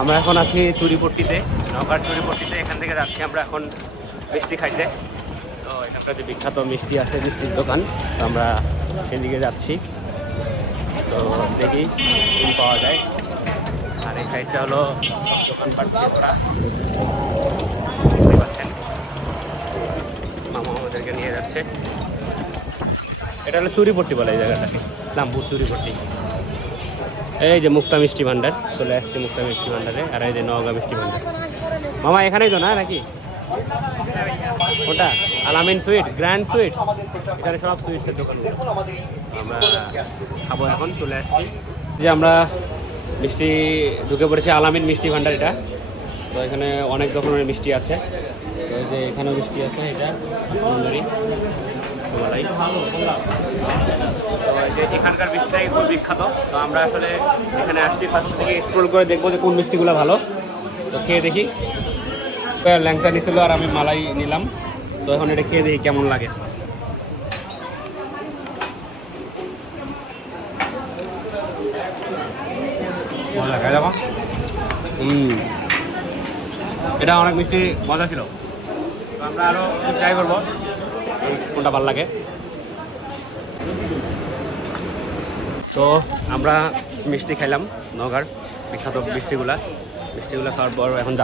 আমরা এখন আছি চুরিপট্টিতে, নওগাঁর চুরিপট্টিতে। এখান থেকে যাচ্ছি আমরা এখন মিষ্টি খাইতে। তো এখানকার যে বিখ্যাত মিষ্টি আছে, মিষ্টির দোকান, তো আমরা সেদিকে যাচ্ছি। তো দেখি কি পাওয়া যায়। আর এই সাইডটা হলো দোকানপাট করা, দেখতে পাচ্ছেন। মামা আমাদেরকে নিয়ে যাচ্ছে। এটা হলো চুরিপট্টি বলে এই জায়গাটাকে, ইসলামপুর চুরিপট্টি। এই যে মুক্তা মিষ্টি ভান্ডার, চলে আসছে মুক্তা মিষ্টি ভান্ডারে। আর এই যে নওগাঁ মিষ্টি ভান্ডার। মামা এখানেই তো না নাকি? ওটা আলামিন সুইট, গ্র্যান্ড সুইটস, এখানে সব সুইটসের দোকানগুলো। আমরা খাবো এখন, চলে আসছি। যে আমরা মিষ্টি ঢুকে পড়েছি আলামিন মিষ্টি ভান্ডার এটা। তো এখানে অনেক রকমের মিষ্টি আছে। তো এই যে এখানেও মিষ্টি আছে, এটা সুন্দরী মালাই। তো এই যে এখানকার মিষ্টিটাই খুব বিখ্যাত। তো আমরা আসলে এখানে আসছি, ফার্স্ট থেকে এক্সপ্লোর করে দেখবো যে কোন মিষ্টিগুলো ভালো। তো খেয়ে দেখি। ল্যাংচা নিছিল আর আমি মালাই নিলাম। তো এখন এটা খেয়ে দেখি কেমন লাগে। এটা অনেক মিষ্টি, মজা ছিল। তো আমরা আরও ট্রাই করবো কোনটা ভালো লাগে। তো আমরা মিষ্টি খাইলাম, নওগাঁর বিখ্যাত মিষ্টিগুলা খাওয়ার পর এখন